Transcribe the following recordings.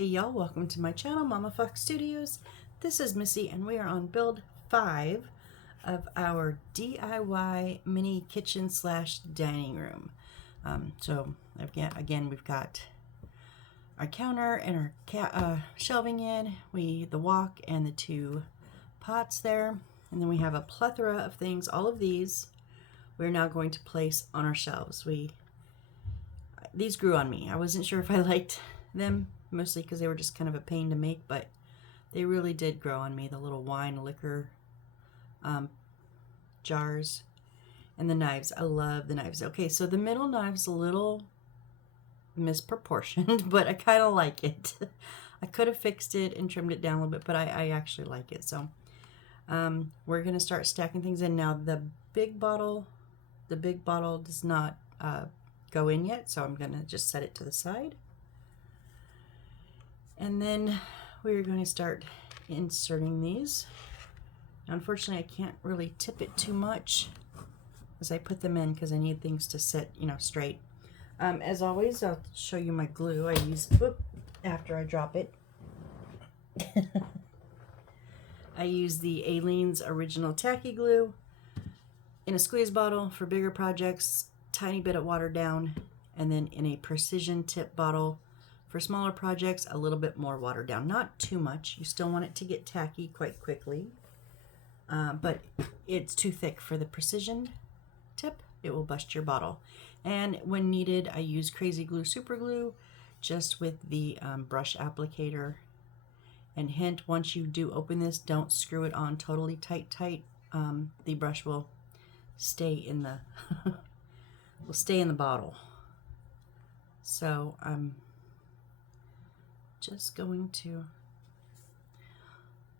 Hey y'all, welcome to my channel, Mama Fox Studios. This is Missy and we are on build 5 of our DIY mini kitchen slash dining room. So again, we've got our counter and our shelving in, the wok and the 2 pots there. And then we have a plethora of things. All of these we're now going to place on our shelves. These grew on me. I wasn't sure if I liked them, mostly because they were just kind of a pain to make, but they really did grow on me. The little wine liquor jars and the knives. I love the knives. Okay, so the middle knife's a little misproportioned, but I kind of like it. I could have fixed it and trimmed it down a little bit, but I actually like it. So we're going to start stacking things in. Now the big bottle does not go in yet, so I'm going to just set it to the side. And then we're going to start inserting these. Unfortunately, I can't really tip it too much as I put them in because I need things to sit, straight. As always, I'll show you my glue I use after I drop it. I use the Aleene's Original Tacky Glue in a squeeze bottle for bigger projects, tiny bit of watered down, and then in a precision tip bottle for smaller projects, a little bit more watered down. Not too much. You still want it to get tacky quite quickly, but it's too thick for the precision tip. It will bust your bottle. And when needed, I use Crazy Glue Super Glue just with the brush applicator. And hint, once you do open this, don't screw it on totally tight. The brush will stay in the bottle. So I'm just going to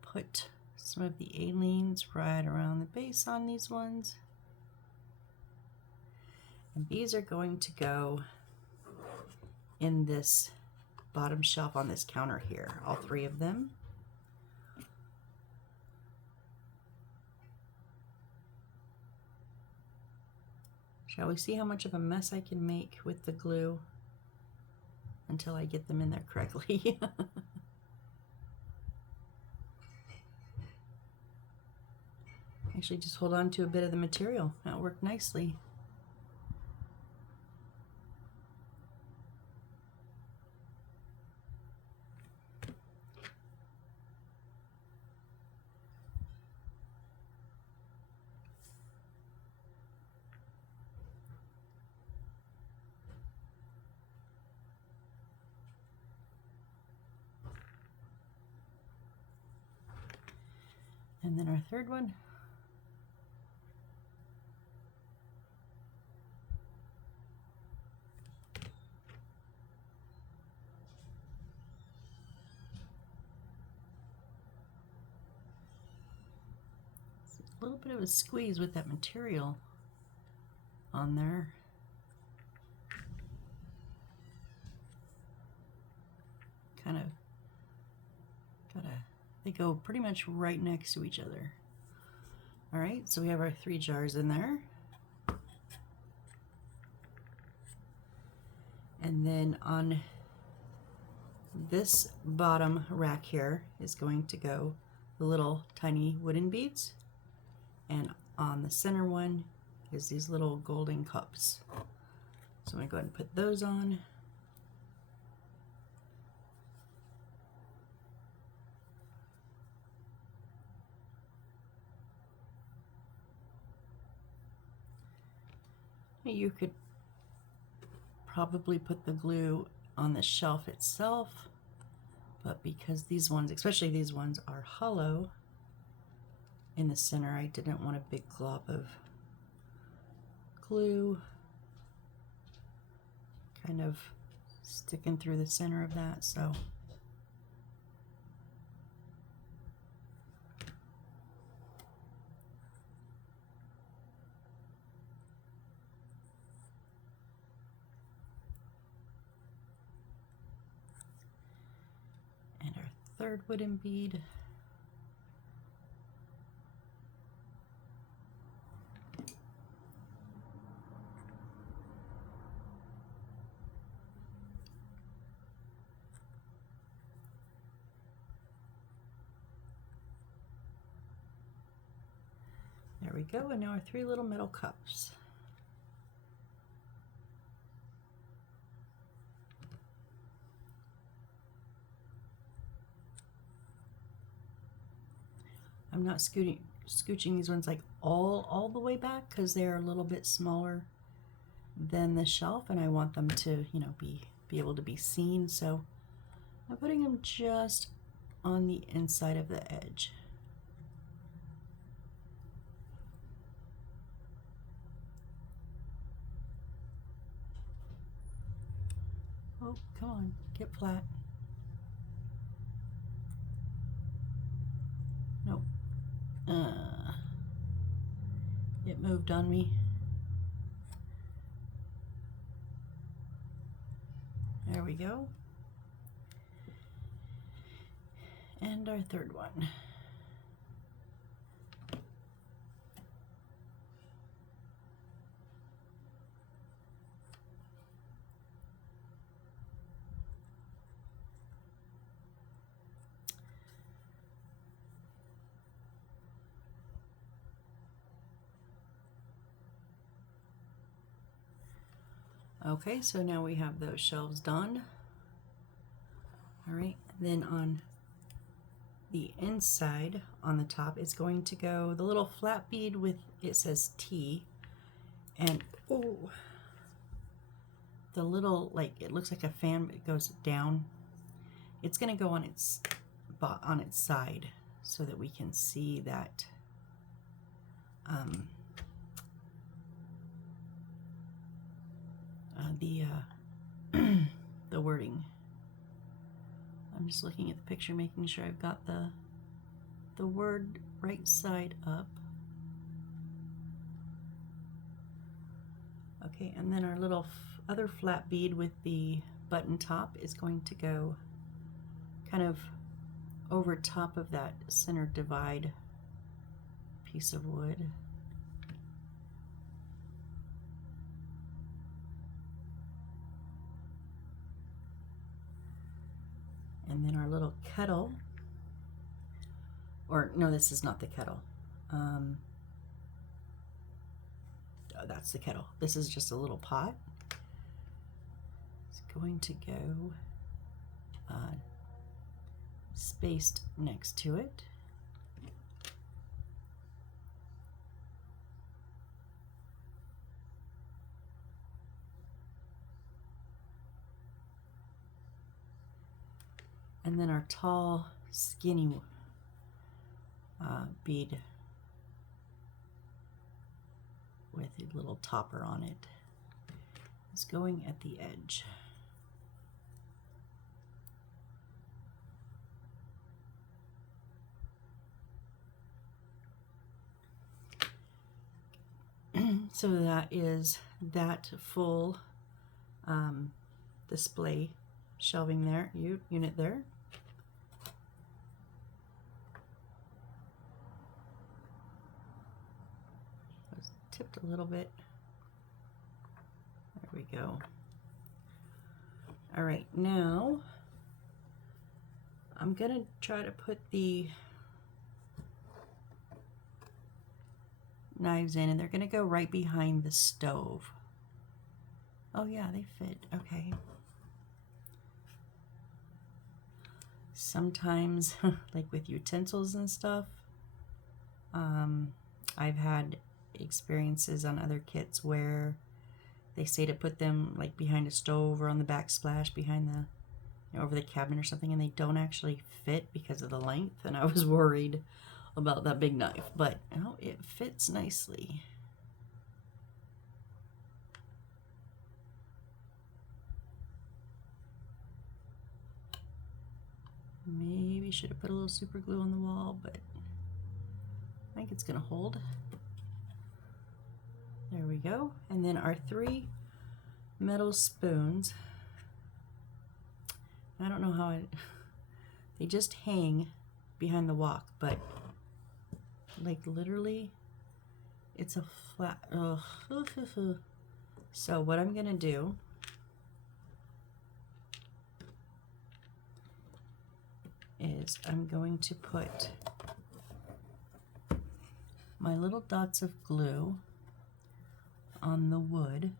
put some of the Aleene's right around the base on these ones. And these are going to go in this bottom shelf on this counter here, all 3 of them. Shall we see how much of a mess I can make with the glue until I get them in there correctly? Actually, just hold on to a bit of the material. That'll work nicely. And then our third one. A little bit of a squeeze with that material on there. They go pretty much right next to each other. All right, so we have our 3 jars in there. And then on this bottom rack here is going to go the little tiny wooden beads. And on the center one is these little golden cups. So I'm going to go ahead and put those on. You could probably put the glue on the shelf itself, but because these ones, especially these ones, are hollow in the center, I didn't want a big glob of glue kind of sticking through the center of that. So and our third wooden bead. There we go, and now our 3 little metal cups. I'm not scooching these ones like all the way back because they're a little bit smaller than the shelf, and I want them to, you know, be able to be seen. So I'm putting them just on the inside of the edge. Oh, come on, get flat. Nope. It moved on me. There we go. And our 3rd one. Okay, so now we have those shelves done. All right, then on the inside, on the top, is going to go the little flat bead with, it says T, and oh, the little, like, it looks like a fan, but it goes down. It's going to go on its side so that we can see that the wording. I'm just looking at the picture, making sure I've got the word right side up. Okay, and then our little other flat bead with the button top is going to go kind of over top of that center divide piece of wood. And then our little kettle, or no, this is not the kettle. Oh, that's the kettle. This is just a little pot. It's going to go spaced next to it. And then our tall, skinny bead with a little topper on it is going at the edge. So that is that full display shelving there, unit there. It was tipped a little bit. There we go. All right, now I'm gonna try to put the knives in, and they're gonna go right behind the stove. Oh yeah, they fit, okay. Sometimes, like with utensils and stuff, I've had experiences on other kits where they say to put them like behind a stove or on the backsplash behind the, you know, over the cabinet or something, and they don't actually fit because of the length, and I was worried about that big knife, but you know, it fits nicely. Maybe should have put a little super glue on the wall, but I think it's gonna hold. There we go. And then our 3 metal spoons. I don't know how they just hang behind the wok, but like literally it's a flat, So what I'm gonna do is I'm going to put my little dots of glue on the wood.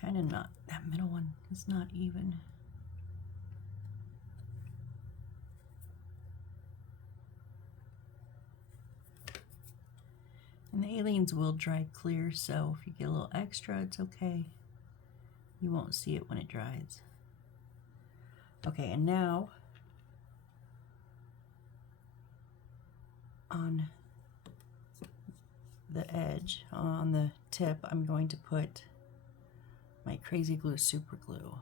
Kind of not, that middle one is not even. And the aliens will dry clear, so if you get a little extra, it's okay. You won't see it when it dries. Okay, and now on the edge, on the tip, I'm going to put my Crazy Glue Super Glue.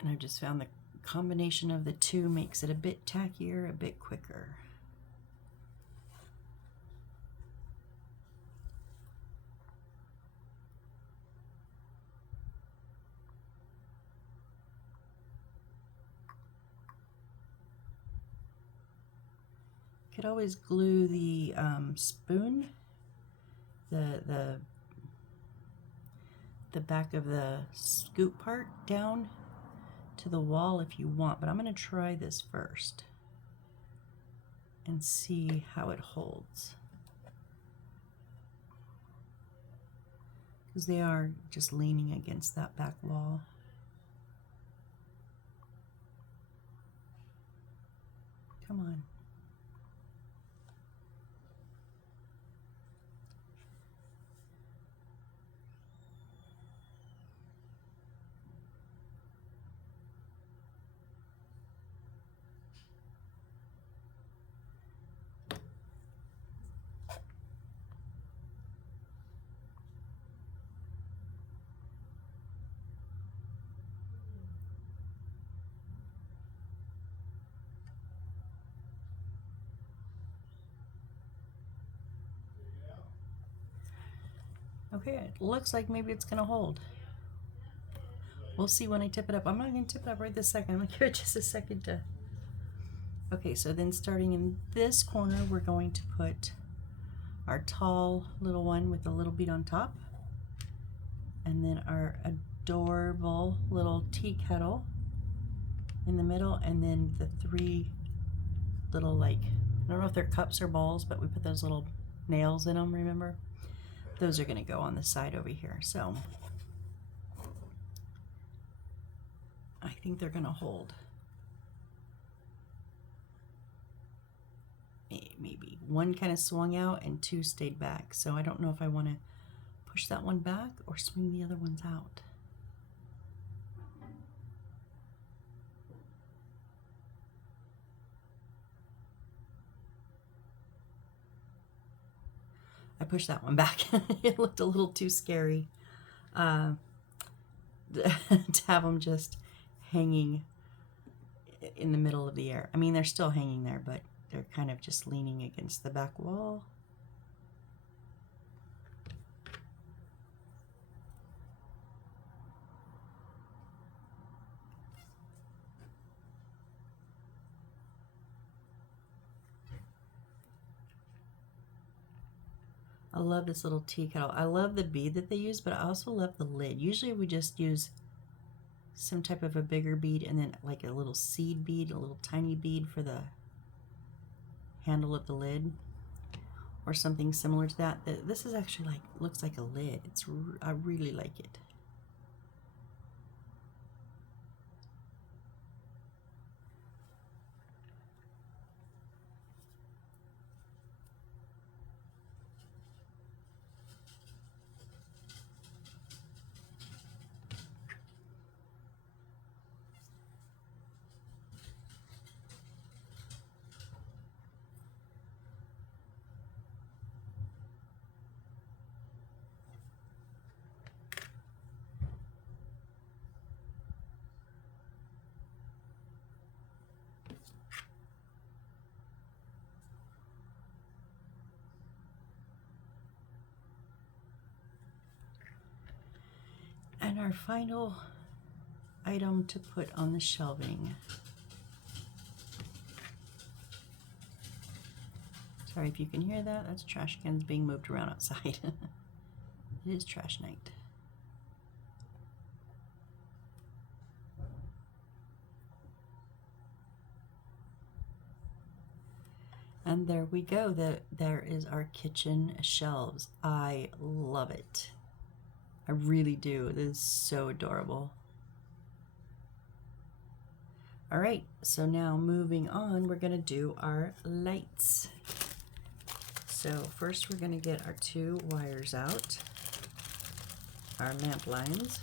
And I've just found the combination of the two makes it a bit tackier, a bit quicker. Could always glue the spoon, the back of the scoop part down to the wall if you want, but I'm going to try this first and see how it holds, because they are just leaning against that back wall. Come on. Okay, it looks like maybe it's gonna hold. We'll see when I tip it up. I'm not gonna tip it up right this second. I'm gonna give it just a second to. Okay, so then starting in this corner, we're going to put our tall little one with the little bead on top, and then our adorable little tea kettle in the middle, and then the three little, like, I don't know if they're cups or bowls, but we put those little nails in them, remember? Those are gonna go on the side over here. So I think they're gonna hold. Maybe one kind of swung out and two stayed back. So I don't know if I want to push that one back or swing the other ones out. I pushed that one back. It looked a little too scary to have them just hanging in the middle of the air. I mean, they're still hanging there, but they're kind of just leaning against the back wall. I love this little tea kettle. I love the bead that they use, but I also love the lid. Usually we just use some type of a bigger bead and then like a little seed bead, a little tiny bead for the handle of the lid, or something similar to that. This is actually like, looks like a lid. I really like it. And our final item to put on the shelving. Sorry if you can hear that. That's trash cans being moved around outside. It is trash night. And there we go. There is our kitchen shelves. I love it. I really do. It is so adorable. All right, so now moving on, we're gonna do our lights. So first we're gonna get our 2 wires out, our lamp lines.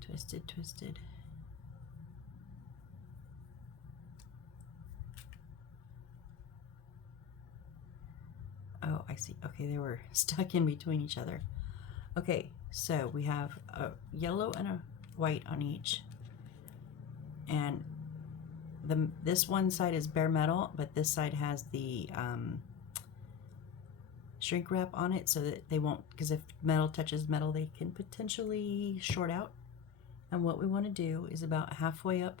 Twisted, twisted. Oh, I see. Okay, they were stuck in between each other. Okay, so we have a yellow and a white on each. And this one side is bare metal, but this side has the shrink wrap on it so that they won't, because if metal touches metal, they can potentially short out. And what we want to do is about halfway up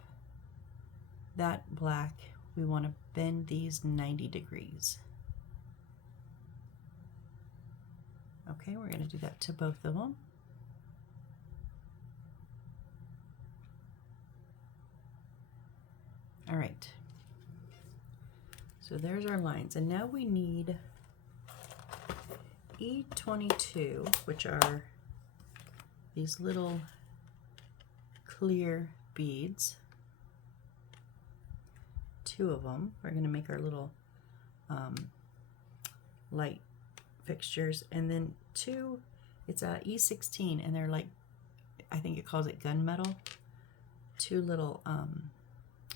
that black, we want to bend these 90 degrees. Okay, we're going to do that to both of them. All right. So there's our lines. And now we need E22, which are these little clear beads. 2 of them. We're going to make our little light fixtures, and then 2, it's a E16, and they're like, I think it calls it gunmetal. 2 little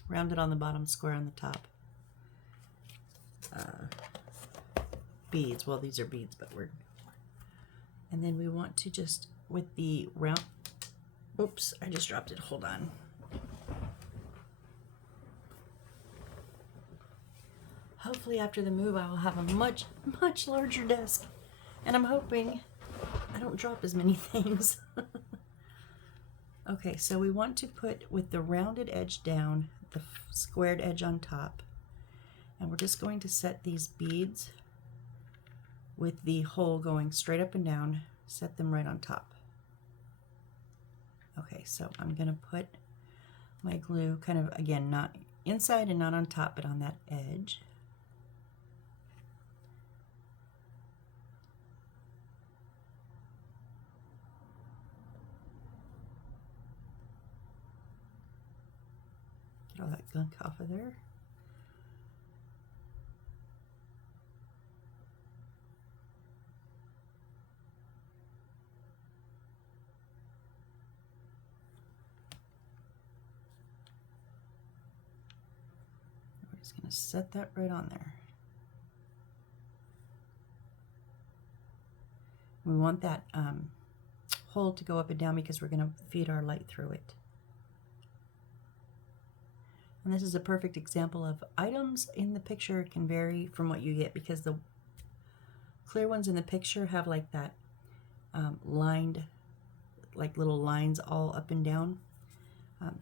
rounded on the bottom, square on the top beads. Well, these are beads, but we're, and then we want to just with the round, oops, I just dropped it, hold on. Hopefully after the move I will have a much larger desk, and I'm hoping I don't drop as many things. Okay, so we want to put with the rounded edge down, the squared edge on top, and we're just going to set these beads with the hole going straight up and down, set them right on top. Okay, so I'm gonna put my glue kind of, again, not inside and not on top, but on that edge. Get all that gunk off of there. We're just going to set that right on there. We want that hole to go up and down because we're going to feed our light through it. And this is a perfect example of items in the picture can vary from what you get, because the clear ones in the picture have like that lined, like little lines all up and down.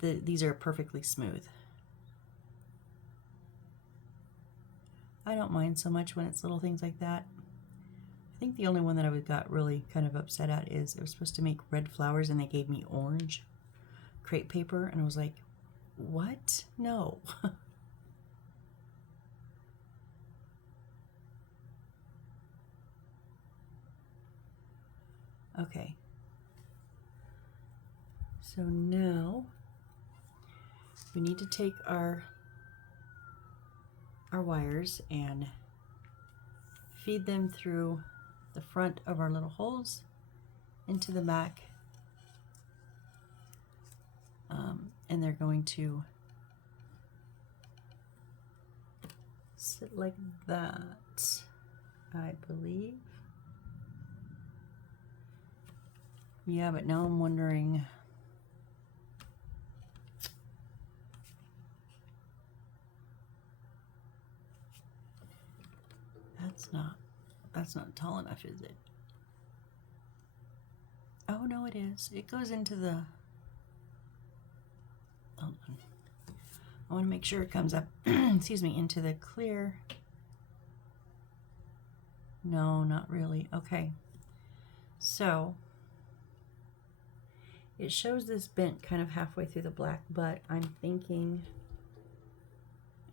These are perfectly smooth. I don't mind so much when it's little things like that. I think the only one that I got really kind of upset at is it was supposed to make red flowers and they gave me orange crepe paper, and I was like, what? No. Okay. So now we need to take our wires and feed them through the front of our little holes into the back. And they're going to sit like that, I believe. Yeah, but now I'm wondering, That's not tall enough, is it? Oh, no, it is. It goes into the... Hold on. I want to make sure it comes up, excuse me, into the clear. No, not really. Okay. So, it shows this bent kind of halfway through the black, but I'm thinking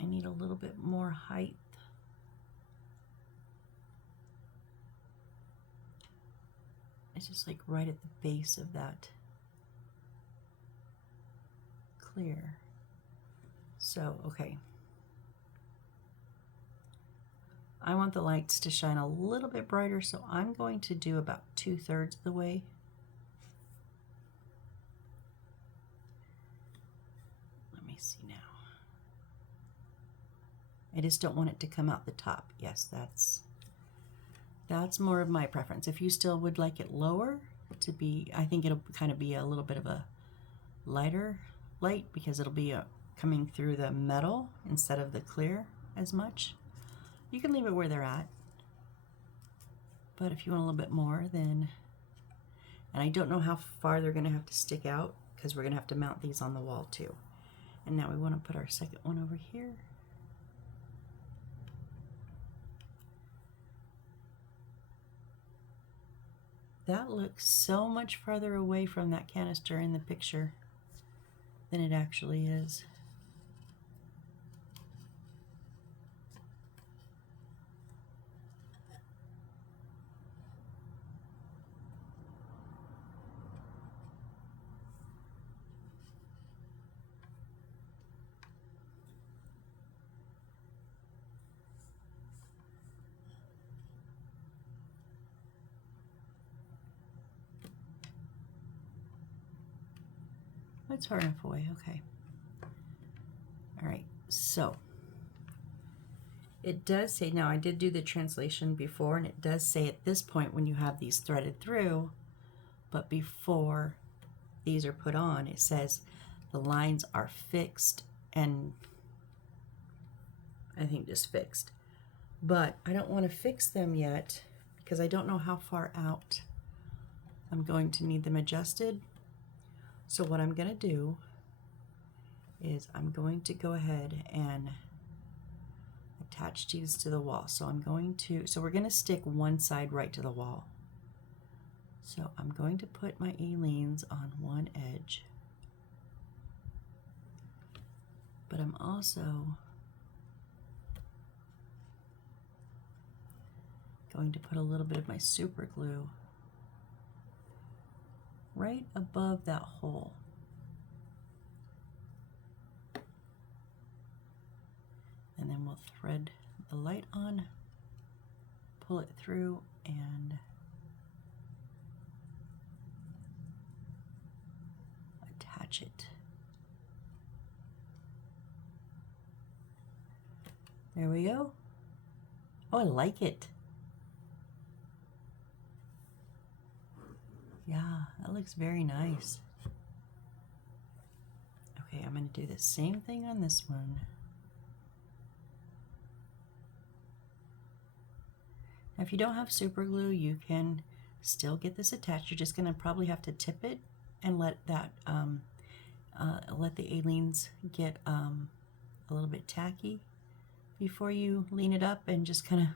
I need a little bit more height. It's just like right at the base of that clear. So, okay. I want the lights to shine a little bit brighter, so I'm going to do about 2/3 of the way. Let me see now. I just don't want it to come out the top. Yes, that's more of my preference. If you still would like it lower to be, I think it'll kind of be a little bit of a lighter light because it'll be coming through the metal instead of the clear as much. You can leave it where they're at. But if you want a little bit more, then, and I don't know how far they're gonna have to stick out because we're gonna have to mount these on the wall too. And now we want to put our second one over here. That looks so much farther away from that canister in the picture than it actually is. It's far enough away, okay. All right, so it does say, now I did do the translation before, and it does say at this point when you have these threaded through, but before these are put on, it says the lines are fixed, and I think just fixed. But I don't want to fix them yet because I don't know how far out I'm going to need them adjusted. So what I'm going to do is I'm going to go ahead and attach these to the wall. So we're going to stick one side right to the wall. So I'm going to put my A-leans on one edge, but I'm also going to put a little bit of my super glue right above that hole. And then we'll thread the light on, pull it through, and attach it. There we go. Oh, I like it. Yeah, that looks very nice. Okay, I'm going to do the same thing on this one. Now, if you don't have super glue, you can still get this attached. You're just going to probably have to tip it and let that let the A-leans get a little bit tacky before you lean it up and just kind of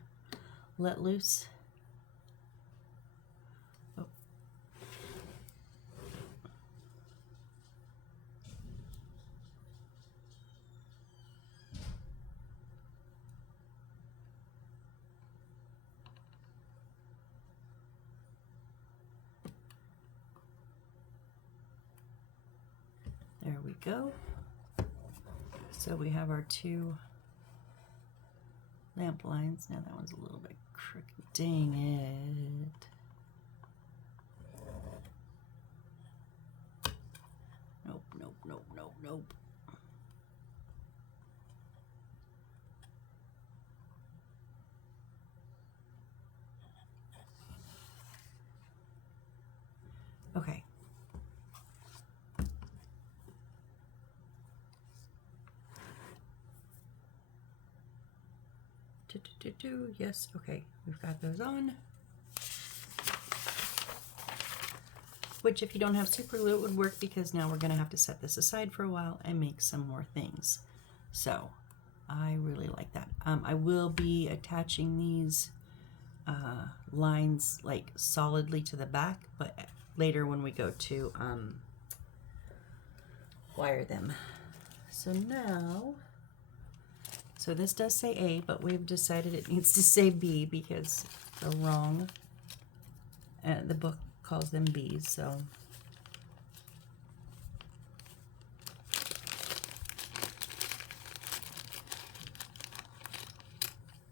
let loose. Oh. There we go. So we have our two lamp lines. Now that one's a little bit crooked. Dang it. Nope, nope, nope, nope, nope. Okay. Yes, okay, we've got those on. Which, if you don't have super glue, it would work, because now we're going to have to set this aside for a while and make some more things. So I really like that. I will be attaching these lines like solidly to the back, but later when we go to wire them. So now, so this does say A, but we've decided it needs to say B because they're wrong. The book calls them B's, so.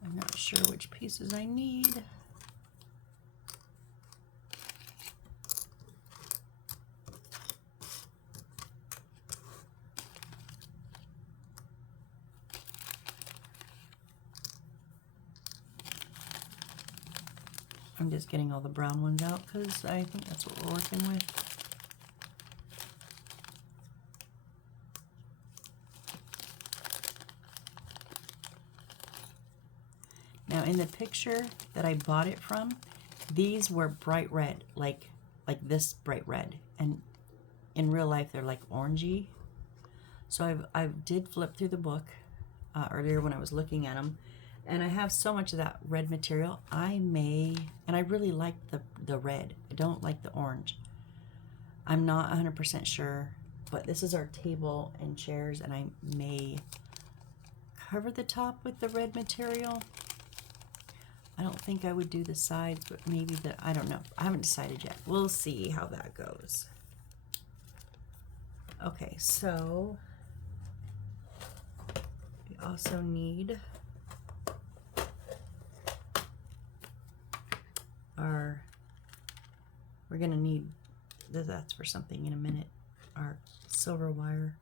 I'm not sure which pieces I need. I'm just getting all the brown ones out because I think that's what we're working with. Now in the picture that I bought it from, these were bright red, like this bright red, and in real life they're like orangey. So I did flip through the book earlier when I was looking at them, and I have so much of that red material. And I really like the red. I don't like the orange. I'm not 100% sure, but this is our table and chairs, and I may cover the top with the red material. I don't think I would do the sides, but maybe I don't know. I haven't decided yet. We'll see how that goes. Okay, so we also need we're gonna need, that's for something in a minute, our silver wire.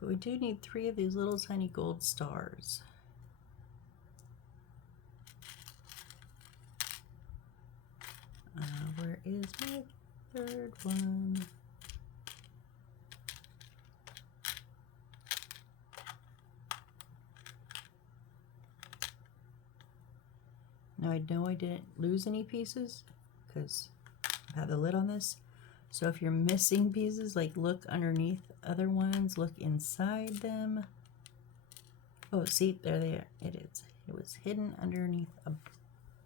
But we do need 3 of these little tiny gold stars. Where is my 3rd one? Now I know I didn't lose any pieces because I have the lid on this. So if you're missing pieces, like look underneath other ones, look inside them. Oh, see, there they are. It is. It was hidden underneath a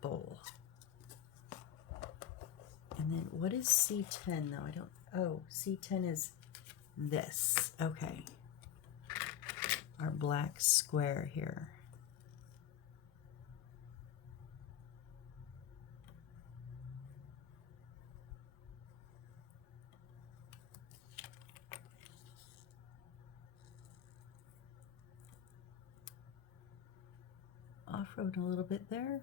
bowl. And then what is C10 though? I don't, oh, C10 is this. Okay. Our black square here. Off-road a little bit there.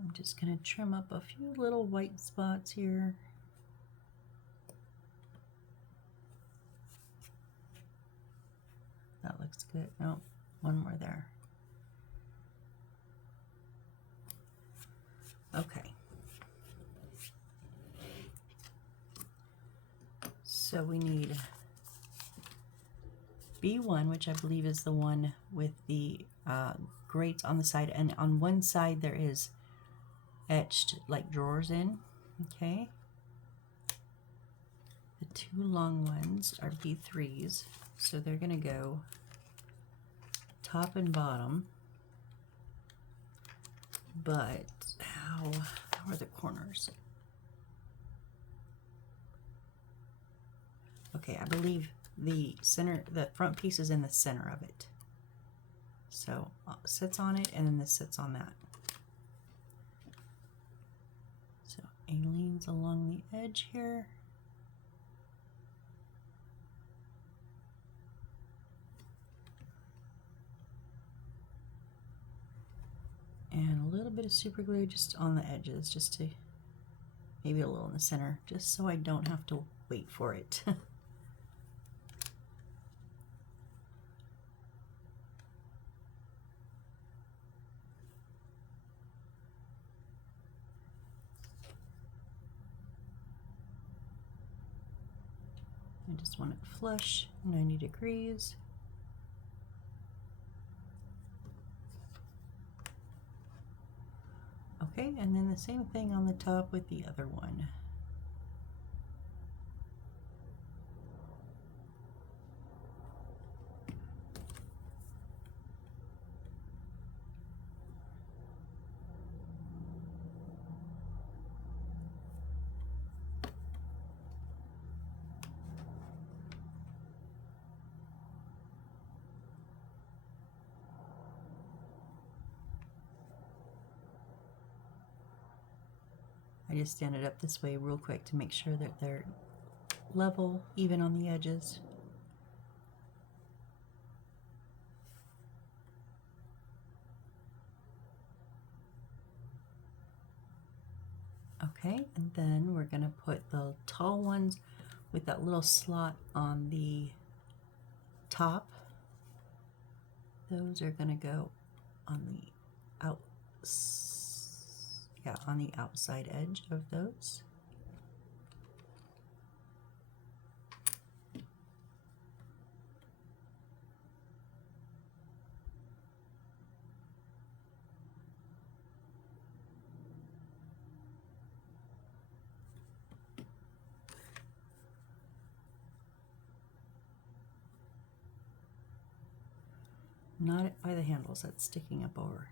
I'm just going to trim up a few little white spots here. That looks good. No, one more there. Okay. So we need B1, which I believe is the one with the grates on the side, and on one side there is etched like drawers in. Okay. The 2 long ones are B3s, so they're going to go top and bottom. But how are the corners? Okay, I believe the front piece is in the center of it. So it sits on it, and then this sits on that. So A leans along the edge here. And a little bit of super glue just on the edges, just to, maybe a little in the center, just so I don't have to wait for it. I just want it flush, 90 degrees. Okay, and then the same thing on the top with the other one. I just stand it up this way real quick to make sure that they're level, even on the edges. Okay, and then we're going to put the tall ones with that little slot on the top. Those are going to go on the on the outside edge of those. Not by the handles, that's sticking up over.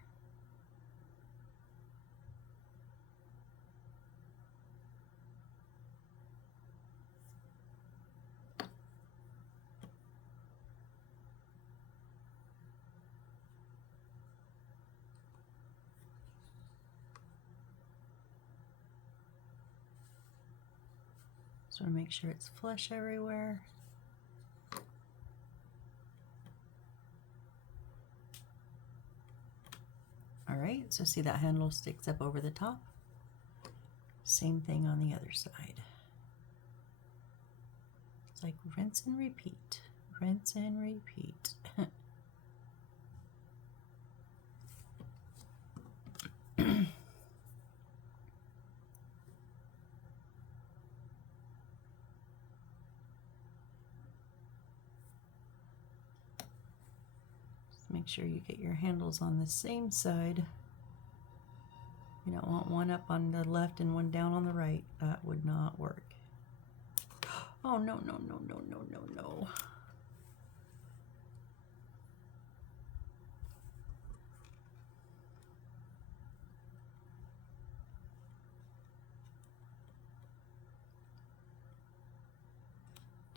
Just want to make sure it's flush everywhere. All right, so see that handle sticks up over the top? Same thing on the other side. It's like rinse and repeat, rinse and repeat. Make sure you get your handles on the same side. You don't want one up on the left and one down on the right. That would not work. Oh, no, no, no, no, no, no, no.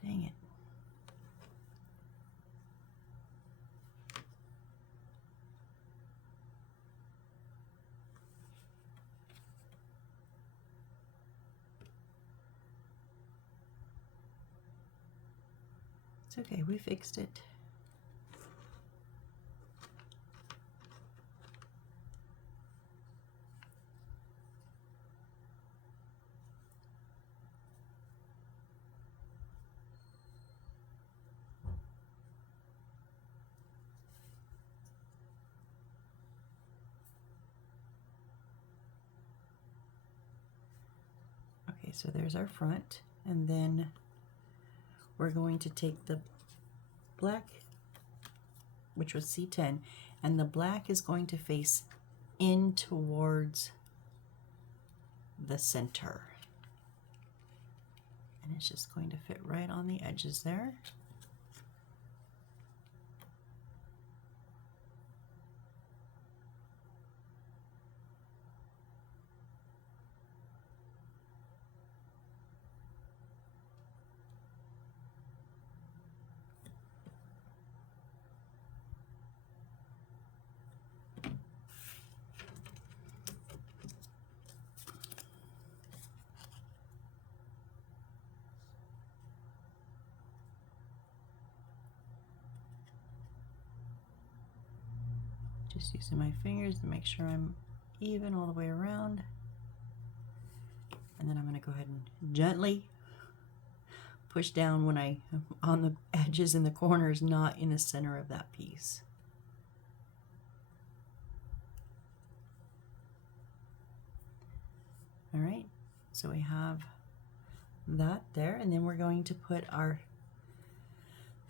Dang it. It's okay, we fixed it. Okay, so there's our front, and then we're going to take the black, which was C10, and the black is going to face in towards the center. And it's just going to fit right on the edges there. Just using my fingers to make sure I'm even all the way around. And then I'm going to go ahead and gently push down when I on the edges and the corners, not in the center of that piece. All right, so we have that there, and then we're going to put our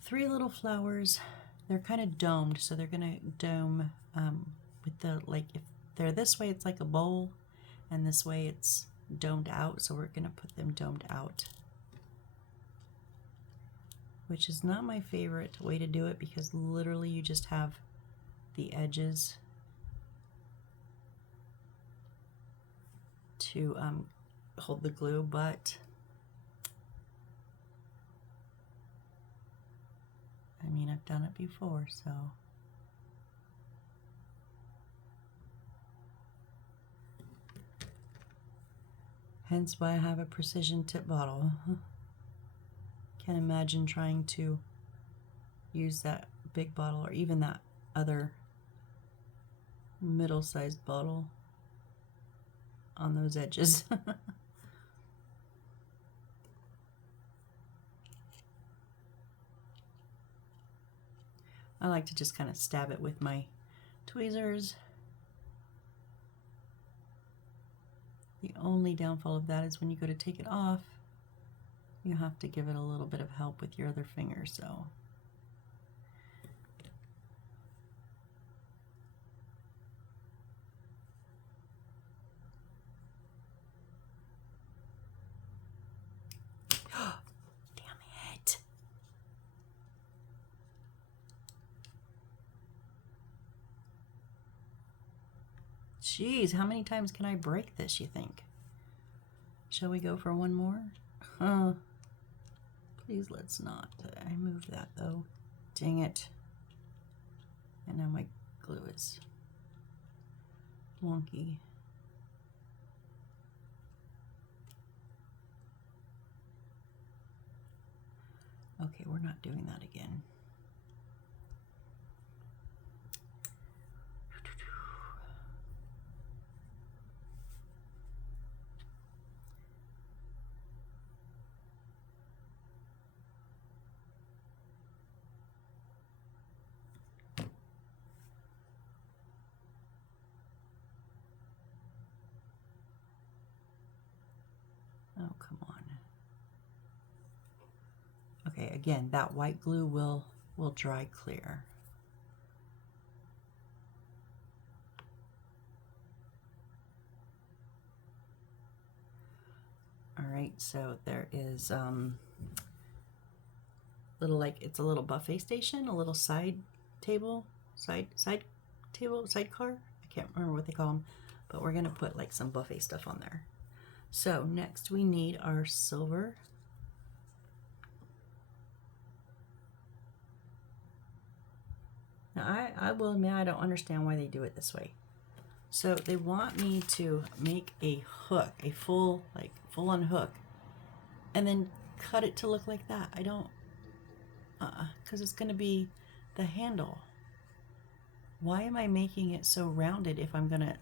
3 little flowers. They're kind of domed, so they're going to dome with the, like, if they're this way, it's like a bowl, and this way it's domed out, so we're going to put them domed out, which is not my favorite way to do it because literally you just have the edges to hold the glue, but I mean, I've done it before, so. Hence why I have a precision tip bottle. Can't imagine trying to use that big bottle or even that other middle-sized bottle on those edges. I like to just kind of stab it with my tweezers. The only downfall of that is when you go to take it off, you have to give it a little bit of help with your other finger, so. Damn it. Jeez, how many times can I break this, you think? Shall we go for one more? Please let's not. I moved that though. Dang it. And now my glue is wonky. Okay, we're not doing that again. Oh, come on. Okay, again, that white glue will dry clear. All right, so there is little, like, it's a little buffet station, a little side table, sidecar. I can't remember what they call them, but we're gonna put like some buffet stuff on there. So next we need our silver. Now I will admit I don't understand why they do it this way. So they want me to make a hook, a full on hook, and then cut it to look like that. I don't, because it's gonna be the handle. Why am I making it so rounded if I'm gonna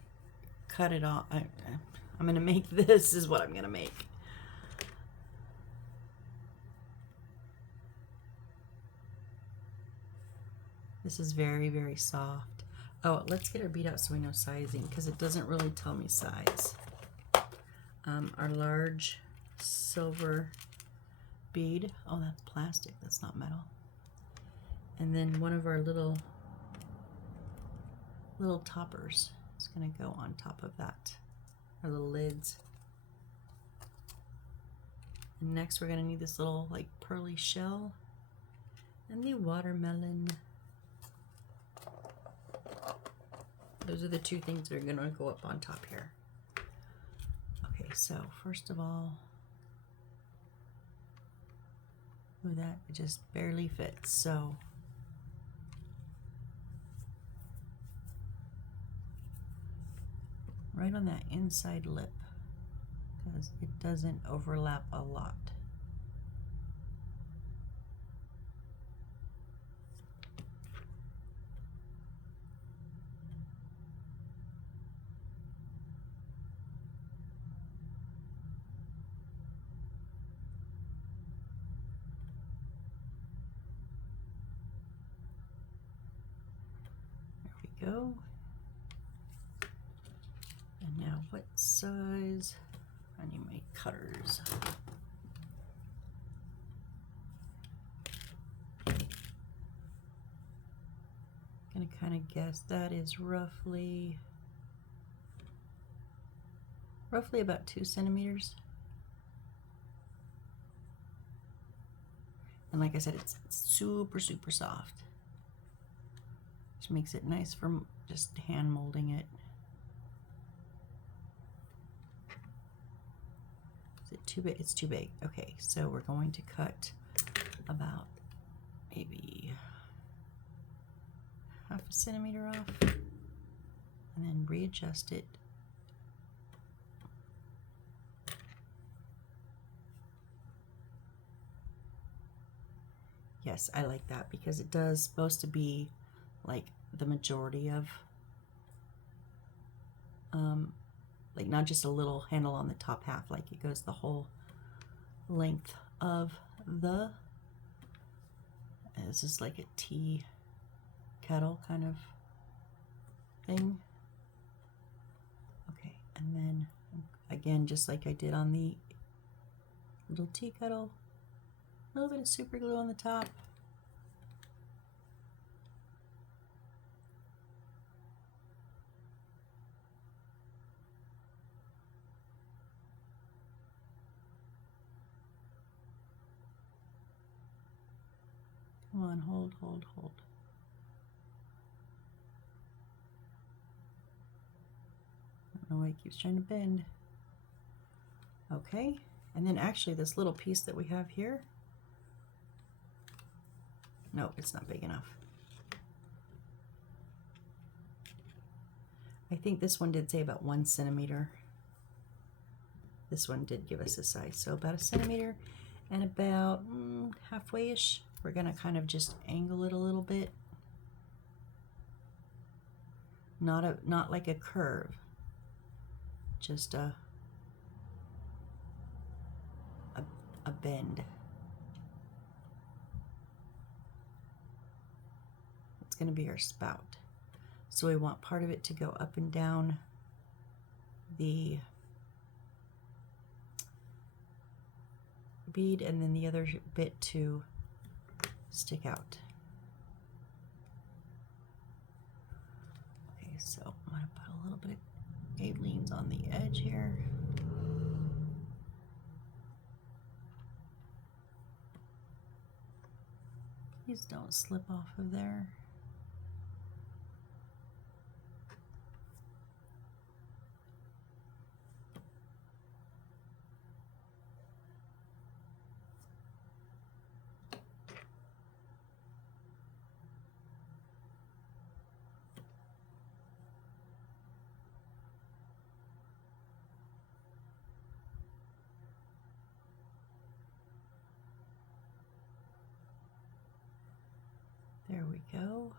cut it off? I'm gonna make this is what I'm gonna make. This is very, very soft. Oh, let's get our bead out so we know sizing, because it doesn't really tell me size. Our large silver bead. Oh, that's plastic. That's not metal. And then one of our little toppers is going to go on top of that. Our little lids. And next we're going to need this little like pearly shell and the watermelon. Those are the two things that are going to go up on top here. Okay, so first of all, ooh, that it just barely fits. So right on that inside lip, because it doesn't overlap a lot. go. And now what size? I need my cutters. Gonna kind of guess that is roughly about 2 centimeters. And like I said, it's super, super soft. Which makes it nice for just hand molding it. Is it too big? It's too big. Okay, so we're going to cut about maybe half a centimeter off and then readjust it. Yes, I like that because it does supposed to be like the majority of like not just a little handle on the top half, like it goes the whole length of the, this is like a tea kettle kind of thing. Okay, and then again, just like I did on the little tea kettle, a little bit of super glue on the top. Come on, hold, hold, hold. I don't know why it keeps trying to bend. Okay, and then actually this little piece that we have here, no, it's not big enough. I think this one did say about 1 centimeter. This one did give us a size, so about 1 centimeter and about halfway-ish. We're gonna kind of just angle it a little bit. Not like a curve, just a bend. It's gonna be our spout. So we want part of it to go up and down the bead and then the other bit to stick out. Okay, so I'm gonna put a little bit of Aleene's on the edge here. Please don't slip off of there. There we go.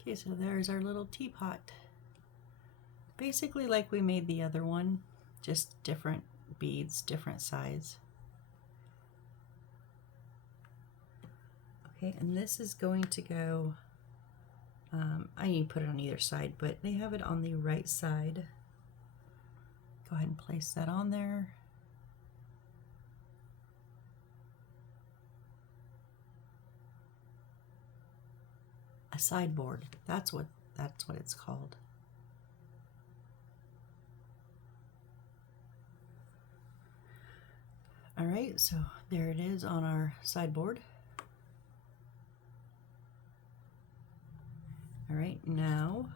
Okay, so there's our little teapot. Basically like we made the other one, just different beads, different size. Okay, and this is going to go, I need to put it on either side, but they have it on the right side. Go ahead and place that on there. A sideboard, that's what it's called. All right, so there it is on our sideboard. All right, now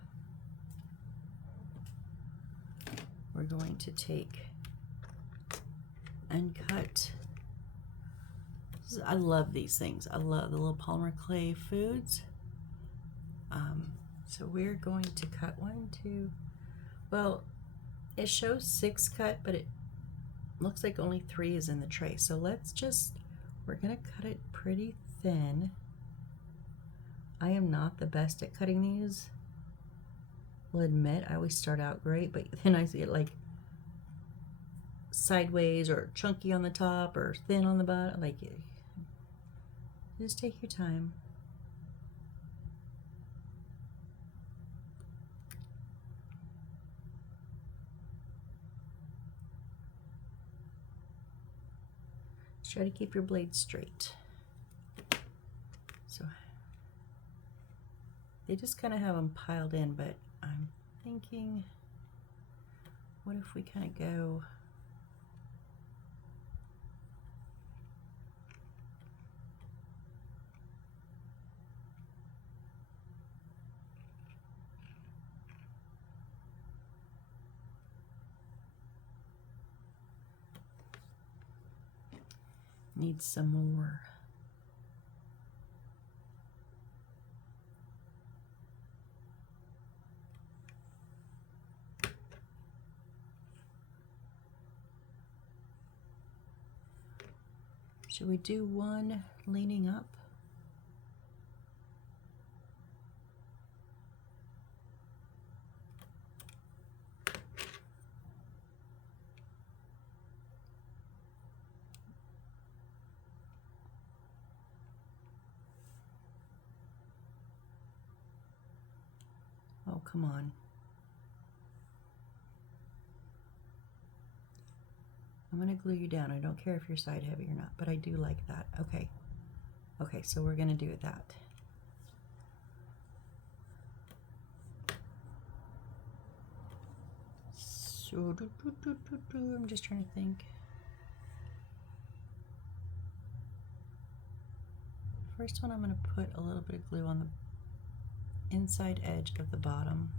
we're going to take and cut. I love these things. I love the little polymer clay foods. So we're going to cut 1, 2, well, it shows 6 cut, but it looks like only 3 is in the tray. So we're gonna cut it pretty thin. I am not the best at cutting these. will admit I always start out great, but then I see it like sideways or chunky on the top or thin on the bottom. Like, just take your time. Try to keep your blade straight. So they just kind of have them piled in, but I'm thinking, what if we kind of go need some more. Should we do one leaning up? Oh, come on. I'm going to glue you down. I don't care if you're side heavy or not, but I do like that. Okay. Okay, so we're going to do that. So, I'm just trying to think. First one, I'm going to put a little bit of glue on the inside edge of the bottom.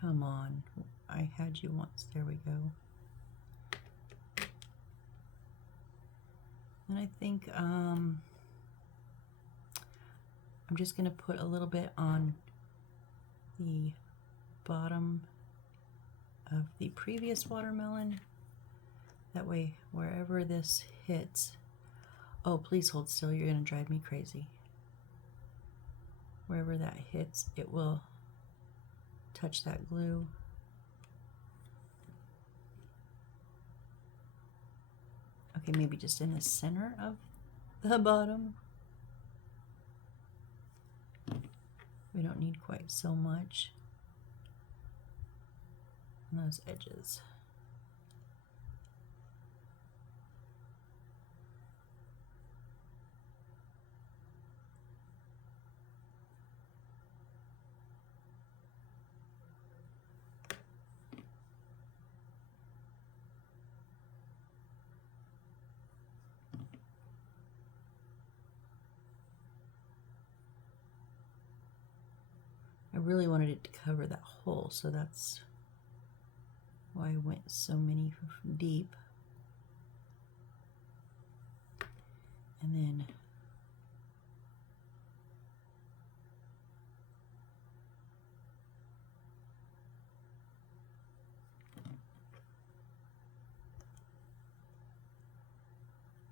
Come on, I had you once. There we go. And I think I'm just going to put a little bit on the bottom of the previous watermelon. That way, wherever this hits, oh, please hold still, you're going to drive me crazy. Wherever that hits, it will touch that glue. Okay, maybe just in the center of the bottom. We don't need quite so much on those edges. I really wanted it to cover that hole, so that's why I went so many deep. And then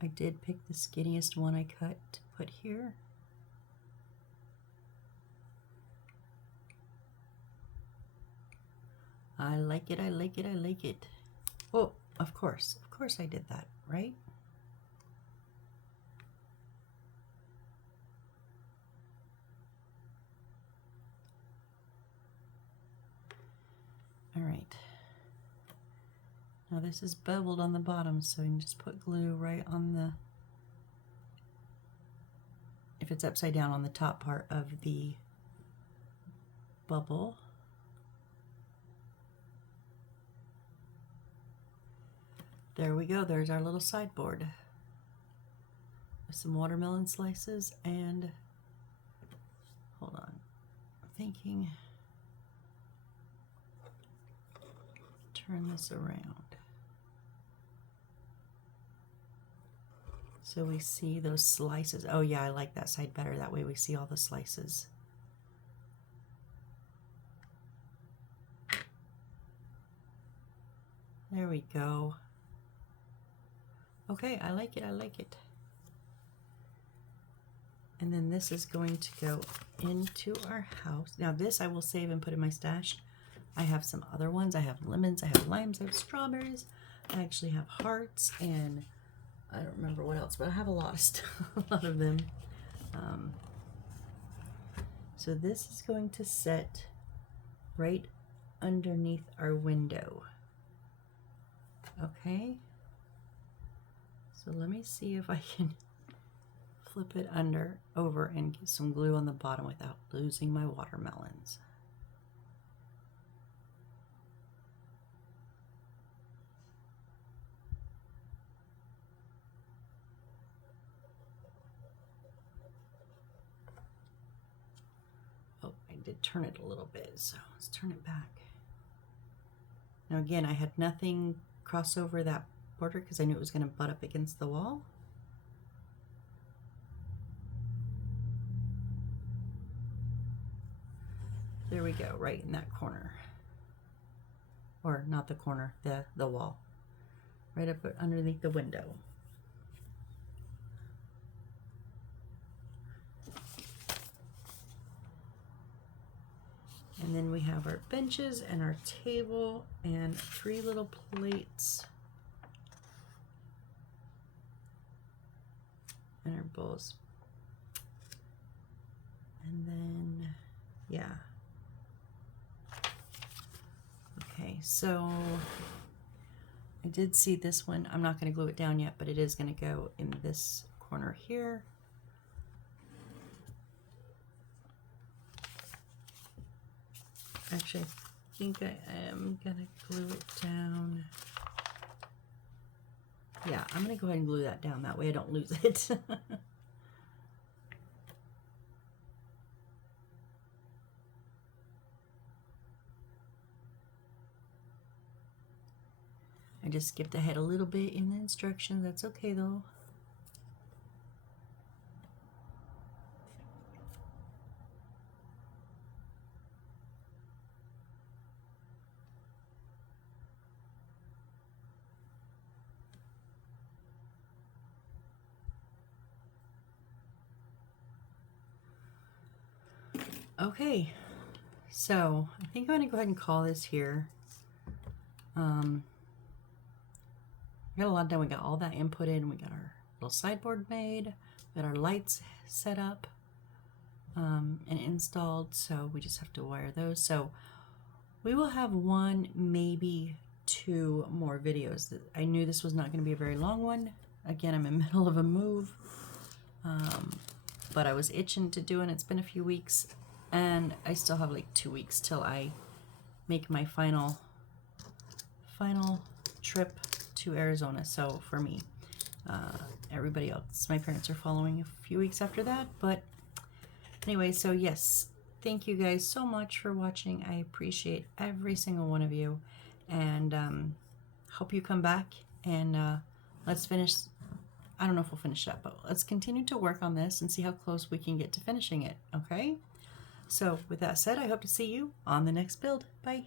I did pick the skinniest one I cut to put here. I like it, I like it, I like it. Oh, of course I did that, right? All right. Now this is beveled on the bottom, so you can just put glue right on the, if it's upside down, on the top part of the bubble. There we go, there's our little sideboard with some watermelon slices and, hold on, I'm thinking, turn this around. So we see those slices. Oh yeah, I like that side better, that way we see all the slices. There we go. Okay, I like it, I like it. And then this is going to go into our house. Now this I will save and put in my stash. I have some other ones. I have lemons, I have limes, I have strawberries. I actually have hearts, and I don't remember what else, but I have a lot of stuff, a lot of them. So this is going to set right underneath our window. Okay. So let me see if I can flip it over and get some glue on the bottom without losing my watermelons. Oh, I did turn it a little bit, so let's turn it back. Now again, I had nothing cross over that border because I knew it was going to butt up against the wall. There we go, right in that corner. Or not the corner, the wall. Right up underneath the window. And then we have our benches and our table and 3 little plates. And our bowls. And then, yeah. Okay, so I did see this one. I'm not going to glue it down yet, but it is going to go in this corner here. Actually, I think I am going to glue it down. Yeah, I'm going to go ahead and glue that down. That way I don't lose it. I just skipped ahead a little bit in the instructions. That's okay though. Okay, so I think I'm going to go ahead and call this here. We got a lot done. We got all that input in. We got our little sideboard made. We got our lights set up and installed. So we just have to wire those. So we will have 1, maybe 2 more videos. I knew this was not going to be a very long one. Again, I'm in the middle of a move. But I was itching to do it. It's been a few weeks. And I still have like 2 weeks till I make my final trip to Arizona. So for me, everybody else, my parents are following a few weeks after that. But anyway, so yes, thank you guys so much for watching. I appreciate every single one of you, and hope you come back and let's finish. I don't know if we'll finish it up, but let's continue to work on this and see how close we can get to finishing it. Okay, so with that said, I hope to see you on the next build. Bye.